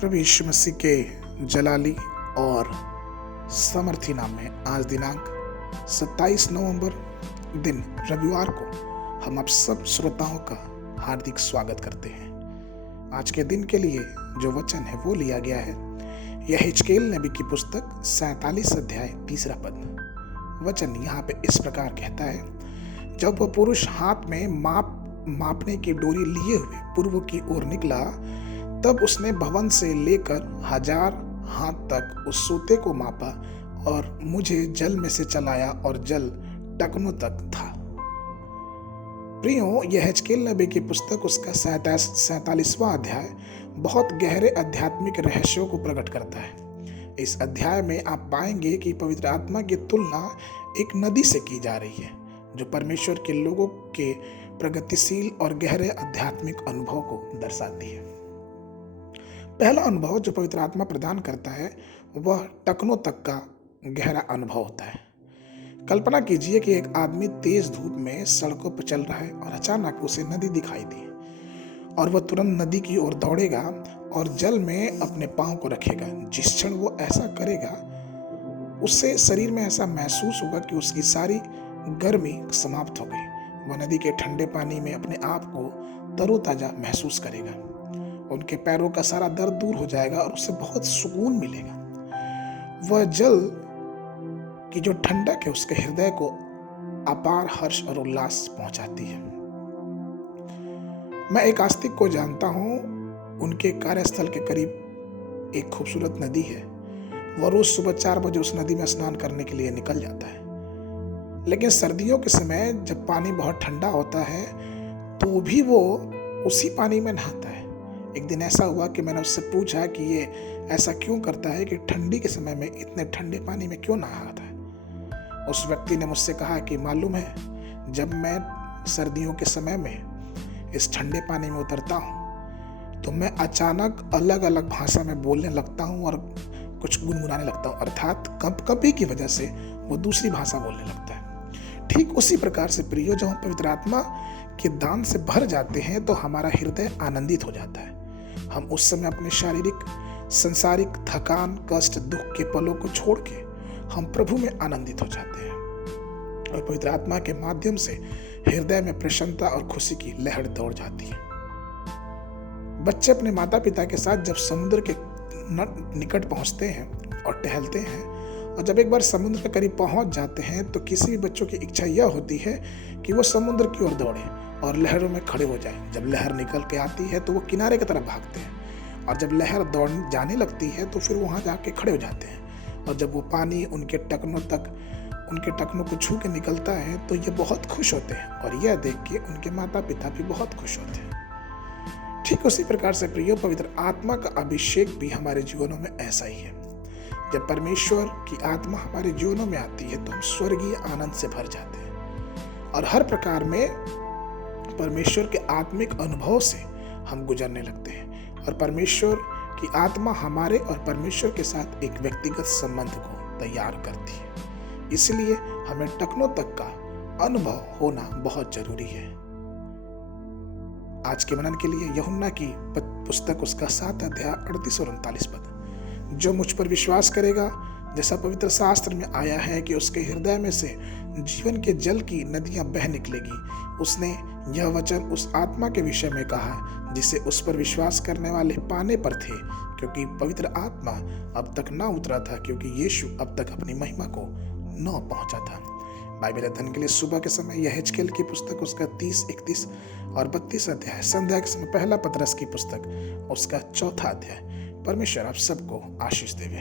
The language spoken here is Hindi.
प्रभु यीशु मसीह के जलाली और सामर्थी नाम में आज दिनांक 27 नवंबर दिन रविवार को हम आप सब श्रोताओं का हार्दिक स्वागत करते हैं। आज के दिन के लिए जो वचन है वो लिया गया है यहेजकेल नबी की पुस्तक 47 अध्याय 3 पद। वचन यहाँ पे इस प्रकार कहता है, जब वह पुरुष हाथ में मापने की डोरी लिए हुए पूर्व की ओर निकला, तब उसने भवन से लेकर 1000 हाथ तक उस सोते को मापा और मुझे जल में से चलाया और जल टखनों तक था। प्रियो, यहेजकेल नबी की पुस्तक उसका 47वां अध्याय बहुत गहरे आध्यात्मिक रहस्यों को प्रकट करता है। इस अध्याय में आप पाएंगे कि पवित्र आत्मा की तुलना एक नदी से की जा रही है जो परमेश्वर के लोगों के प्रगतिशील और गहरे आध्यात्मिक अनुभव को दर्शाती है। पहला अनुभव जो पवित्र आत्मा प्रदान करता है वह टखनों तक का गहरा अनुभव होता है। कल्पना कीजिए कि एक आदमी तेज धूप में सड़कों पर चल रहा है और अचानक उसे नदी दिखाई दी और वह तुरंत नदी की ओर दौड़ेगा और जल में अपने पांव को रखेगा। जिस क्षण वो ऐसा करेगा उससे शरीर में ऐसा महसूस होगा कि उसकी सारी गर्मी समाप्त हो गई। वह नदी के ठंडे पानी में अपने आप को तरोताजा महसूस करेगा। उनके पैरों का सारा दर्द दूर हो जाएगा और उसे बहुत सुकून मिलेगा। वह जल की जो ठंडक है उसके हृदय को अपार हर्ष और उल्लास पहुंचाती है। मैं एक आस्तिक को जानता हूं, उनके कार्यस्थल के करीब एक खूबसूरत नदी है। वह रोज सुबह 4 बजे उस नदी में स्नान करने के लिए निकल जाता है, लेकिन सर्दियों के समय जब पानी बहुत ठंडा होता है तो भी वो उसी पानी में नहाता है। एक दिन ऐसा हुआ कि मैंने उससे पूछा कि ये ऐसा क्यों करता है कि ठंडी के समय में इतने ठंडे पानी में क्यों नहाता है। उस व्यक्ति ने मुझसे कहा कि मालूम है, जब मैं सर्दियों के समय में इस ठंडे पानी में उतरता हूँ तो मैं अचानक अलग अलग भाषा में बोलने लगता हूँ और कुछ गुनगुनाने लगता हूँ, अर्थात कंपकपी की वजह से वो दूसरी भाषा बोलने लगता है। ठीक उसी प्रकार से प्रियो, जब हम पवित्र आत्मा के दान से भर जाते हैं तो हमारा हृदय आनंदित हो जाता है। हम उस समय अपने शारीरिक संसारिक थकान कष्ट दुख के पलों को छोड़ के हम प्रभु में आनंदित हो जाते हैं और पवित्र आत्मा के माध्यम से हृदय में प्रसन्नता और खुशी की लहर दौड़ जाती है। बच्चे अपने माता पिता के साथ जब समुद्र के निकट पहुंचते हैं और टहलते हैं और जब एक बार समुद्र के करीब पहुंच जाते हैं तो किसी भी बच्चों की इच्छा यह होती है कि वो समुद्र की ओर दौड़े और लहरों में खड़े हो जाएं। जब लहर निकल के आती है तो वो किनारे की तरफ भागते हैं और जब लहर दौड़ जाने लगती है तो फिर वहाँ जाके खड़े हो जाते हैं और जब वो पानी उनके टखनों को छू के निकलता है तो ये बहुत खुश होते हैं और यह देख के उनके माता पिता भी बहुत खुश होते हैं। ठीक उसी प्रकार से प्रियो, पवित्र आत्मा का अभिषेक भी हमारे जीवनों में ऐसा ही है। जब परमेश्वर की आत्मा हमारे जीवनों में आती है तो हम स्वर्गीय आनंद से भर जाते हैं और हर प्रकार में परमेश्वर के आत्मिक अनुभव से हम गुजरने लगते हैं और परमेश्वर की आत्मा हमारे और परमेश्वर के साथ एक व्यक्तिगत संबंध को तैयार करती है। इसलिए हमें टखनों तक का अनुभव होना बहुत जरूरी है। आज के मनन के लिए यूहन्ना की पुस्तक उसका 7 अध्याय 38 और 39 पद। जो मुझ पर विश्वास करेगा, जैसा पवित्र शास्त्र में आया है कि उसके हृदय में से जीवन के जल की नदियां बह निकलेगी, उसने यह वचन उस आत्मा के विषय में कहा जिसे उस पर विश्वास करने वाले पाने पर थे, क्योंकि पवित्र आत्मा अब तक न उतरा था, क्योंकि यीशु अब तक अपनी महिमा को न पहुंचा था। बाइबल अध्ययन के लिए सुबह के समय यहेजकेल की पुस्तक उसका 30, 31 और 32 अध्याय, संध्या के समय पहला पतरस की पुस्तक उसका 4 अध्याय। परमेश्वर आप सबको आशीष देवे।